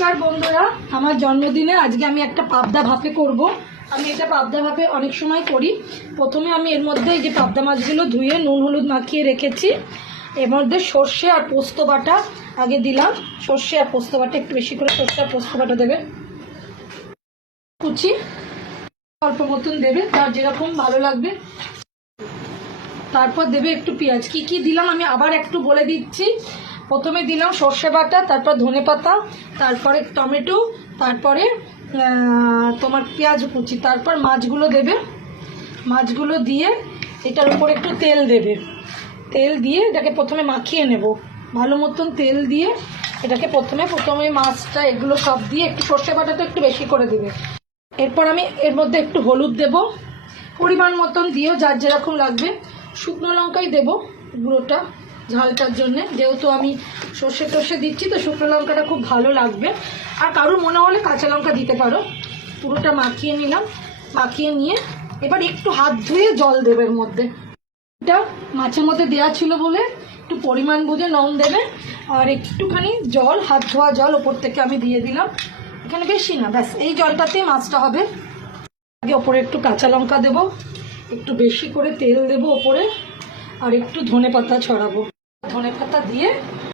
নমস্কার বন্ধুরা, আমার জন্মদিনে আজকে আমি একটা পাবদা ভাপে করব। আমি এটা পাবদা ভাপে অনেক সময় করি। প্রথমে আমি এর মধ্যে এই যে পাবদা মাছগুলো ধুয়ে নুন হলুদ মাখিয়ে রেখেছি, এর মধ্যে সর্ষে আর পোস্ত বাটা আগে দিলাম। সর্ষে আর পোস্ত বাটা একটু বেশি করে সর্ষে আর পোস্ত বাটা দেবে, কুচি অল্প মতন দেবে, তার যেরকম ভালো লাগবে। তারপর দেবে একটু পেঁয়াজ। কি কি দিলাম আমি আবার একটু বলে দিচ্ছি। প্রথমে দিলাম সর্ষে বাটা, তারপর ধনে পাতা, তারপরে টমেটো, তারপরে তোমার পেঁয়াজ কুচি, তারপর মাছগুলো দেবে। মাছগুলো দিয়ে এটার উপর একটু তেল দেবে। তেল দিয়ে এটাকে প্রথমে মাখিয়ে নেব ভালো মতন। তেল দিয়ে এটাকে প্রথমে মাছটা এগুলো সব দিয়ে একটু সর্ষে বাটাটা একটু বেশি করে দেবে। এরপর আমি এর মধ্যে একটু হলুদ দেব, পরিমাণ মতন দিয়েও যার যেরকম লাগবে। শুকনো লঙ্কাই দেবো গুঁড়োটা ঝালটার জন্যে, যেহেতু আমি সর্ষে টর্ষে দিচ্ছি তো শুকনো লঙ্কাটা খুব ভালো লাগবে। আর কারোর মনে হলে কাঁচা লঙ্কা দিতে পারো। পুরোটা মাখিয়ে নিলাম। মাখিয়ে নিয়ে এবার একটু হাত ধুয়ে জল দেবে এর মধ্যে। এটা মাছের মধ্যে দেওয়া ছিল বলে একটু পরিমাণ বুঝে নুন দেবে, আর একটুখানি জল, হাত ধোয়া জল ওপর থেকে আমি দিয়ে দিলাম। এখানে বেশি না, ব্যাস এই জলটাতেই মাছটা হবে। আগে ওপরে একটু কাঁচা লঙ্কা দেবো, একটু বেশি করে তেল দেবো ওপরে, আর একটু ধনে পাতা ছড়াবো। ধনে পাতা দিয়ে